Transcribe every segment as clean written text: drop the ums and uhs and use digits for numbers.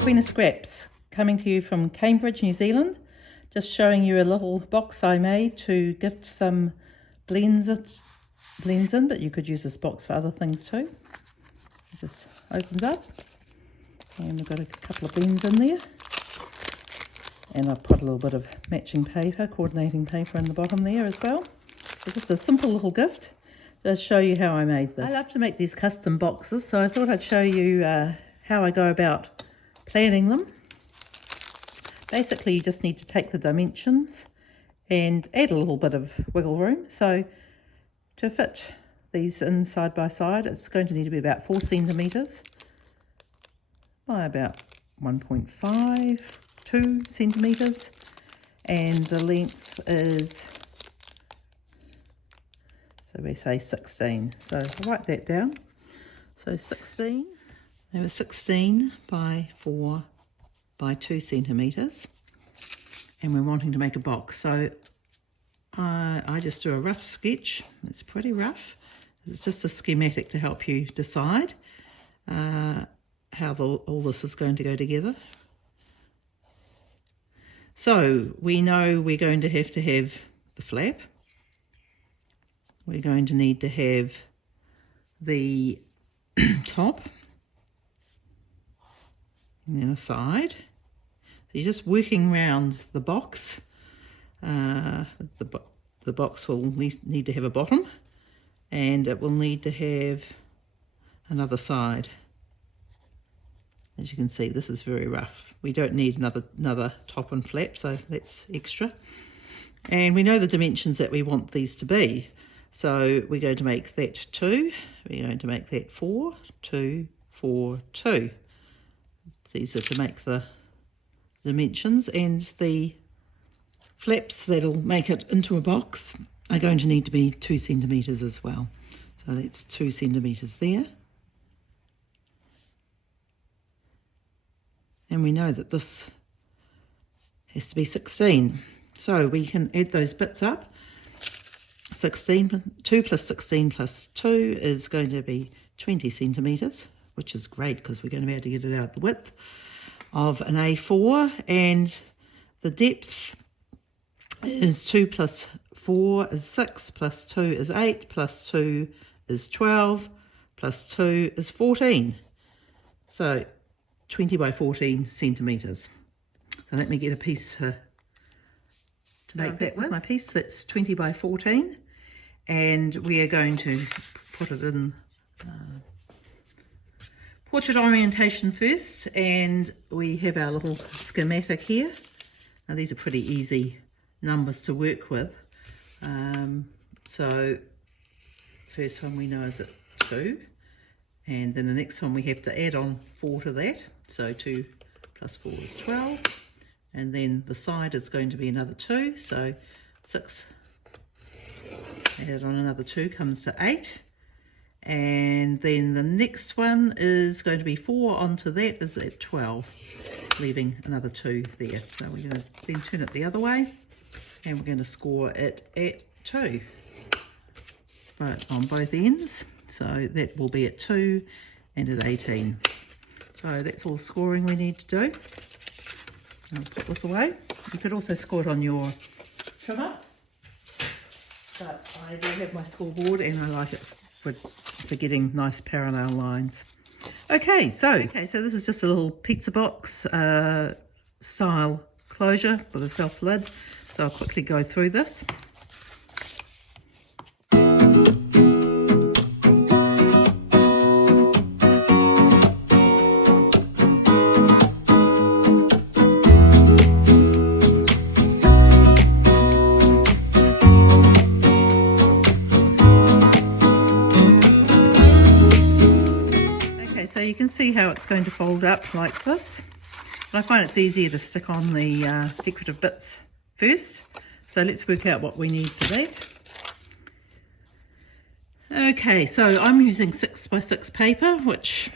Queen of Scraps, coming to you from Cambridge, New Zealand. Just showing you a little box I made to gift some blends in, but you could use this box for other things too. It just opens up and we've got a couple of blends in there, and I've put a little bit of matching paper, coordinating paper in the bottom there as well. So just a simple little gift. Just show you how I made this. I love to make these custom boxes, so I thought I'd show you how I go about planning them. Basically, you just need to take the dimensions and add a little bit of wiggle room. So to fit these in side by side, it's going to need to be about 4 centimetres by about 1.5, 2 centimetres, and the length is, so we say 16. So I'll write that down. So 16, there was 16 by 4 by 2 centimetres, and we're wanting to make a box. So I just do a rough sketch. It's pretty rough. It's just a schematic to help you decide how all this is going to go together. So we know we're going to have the flap. We're going to need to have the top and then a side. So you're just working around the box. The box will need to have a bottom, and it will need to have another side. As you can see, this is very rough. We don't need another top and flap, so that's extra. And we know the dimensions that we want these to be. So we're going to make that 2, we're going to make that 4, 2, 4, 2. These are to make the dimensions, and the flaps that'll make it into a box are going to need to be 2 centimetres as well. So that's 2 centimetres there. And we know that this has to be 16. So we can add those bits up. 2 plus 16 plus 2 is going to be 20 centimetres, which is great because we're going to be able to get it out the width of an A4, and the depth is 2 plus 4 is 6, plus 2 is 8, plus 2 is 12, plus 2 is 14. So 20 by 14 centimetres. So let me get a piece to make that with. My piece that's 20 by 14, and we are going to put it in portrait orientation first, and we have our little schematic here. Now these are pretty easy numbers to work with. So first one we know is at 2, and then the next one we have to add on 4 to that. So 2 plus 4 is 12, and then the side is going to be another 2, so 6 added on another 2 comes to 8. And then the next one is going to be 4 onto that is at 12, leaving another 2 there. So we're going to then turn it the other way, and we're going to score it at 2, but on both ends. So that will be at 2 and at 18. So that's all the scoring we need to do. I'll put this away. You could also score it on your trimmer, but I do have my scoreboard and I like it for getting nice parallel lines. Okay, so this is just a little pizza box style closure with a self lid. So I'll quickly go through this. So you can see how it's going to fold up like this. I find it's easier to stick on the decorative bits first. So let's work out what we need for that. Okay, so I'm using 6 by 6 paper, which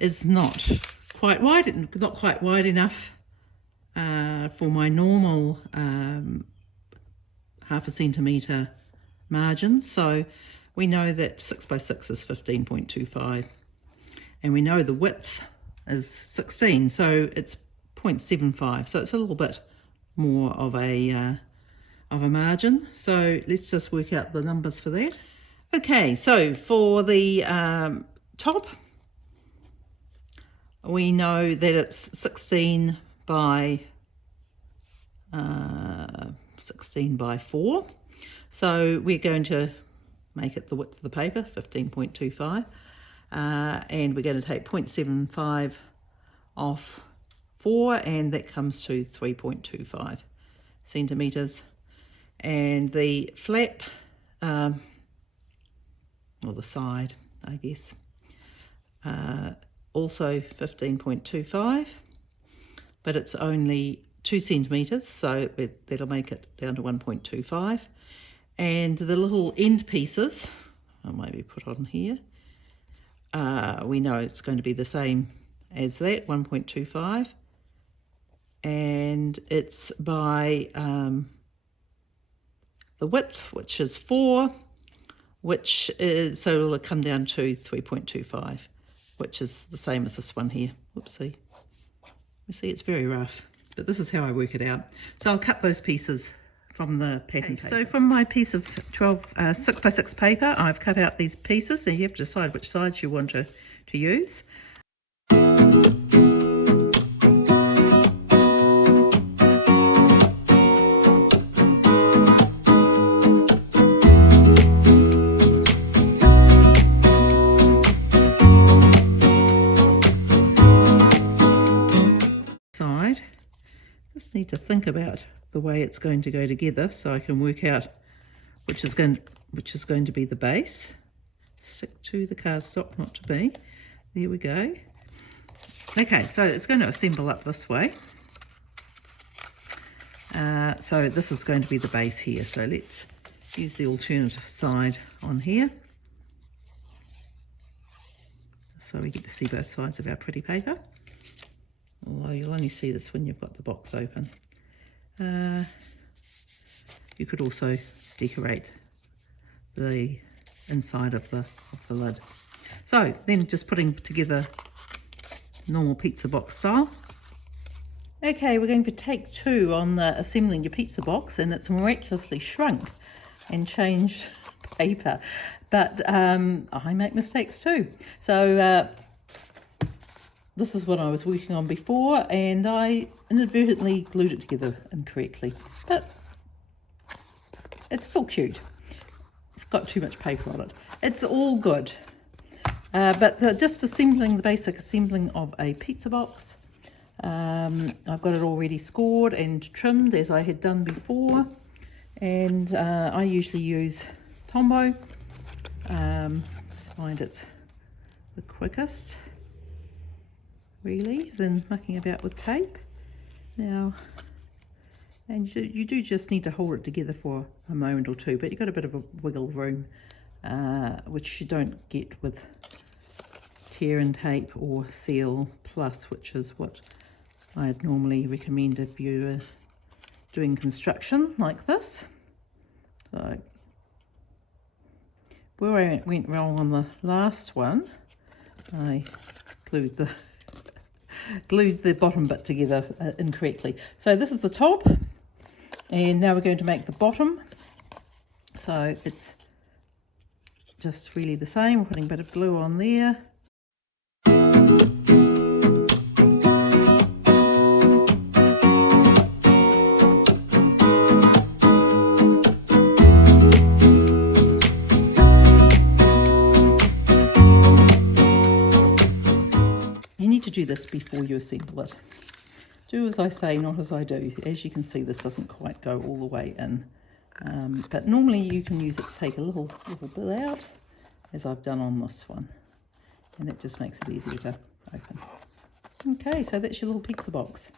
is not quite wide, not quite wide enough for my normal half a centimetre margin. So we know that 6 by 6 is 15.25. And we know the width is 16, so it's 0.75, so it's a little bit more of a margin. So let's just work out the numbers for that. Okay, so for the top, we know that it's 16 by 4. So we're going to make it the width of the paper, 15.25, and we're going to take 0.75 off 4, and that comes to 3.25 centimetres. And the flap, or the side, I guess, also 15.25, but it's only 2 centimetres, so that'll make it down to 1.25. And the little end pieces, I'll maybe put on here, we know it's going to be the same as that, 1.25, and it's by the width, which is 4, which is, so it'll come down to 3.25, which is the same as this one here. Whoopsie. You see, it's very rough, but this is how I work it out. So I'll cut those pieces from the pattern paper. So from my piece of 6 by 6 paper, I've cut out these pieces, and you have to decide which sides you want to use. Just need to think about the way it's going to go together so I can work out which is going to be the base. Stick to the cardstock, not to me. There we go. Okay, so it's going to assemble up this way. So this is going to be the base here. So let's use the alternate side on here, so we get to see both sides of our pretty paper. Although you'll only see this when you've got the box open. You could also decorate the inside of the lid. So then just putting together normal pizza box style. Okay, we're going for take 2 on assembling your pizza box, and it's miraculously shrunk and changed paper. But I make mistakes too. So this is what I was working on before, and I inadvertently glued it together incorrectly. But it's still cute. I've got too much paper on it. It's all good. But just assembling the basic assembling of a pizza box. I've got it already scored and trimmed as I had done before. And I usually use Tombow. I find it's the quickest, really, than mucking about with tape. Now, and you do just need to hold it together for a moment or two, but you've got a bit of a wiggle room, which you don't get with tear and tape or seal plus, which is what I'd normally recommend if you're doing construction like this. So where I went wrong on the last one, I glued the bottom bit together incorrectly. So this is the top, and now we're going to make the bottom. So it's just really the same. We're putting a bit of glue on there. Do this before you assemble it. Do as I say, not as I do. As you can see, this doesn't quite go all the way in, but normally you can use it to take a little bit out, as I've done on this one, and that just makes it easier to open. Okay, so that's your little pizza box.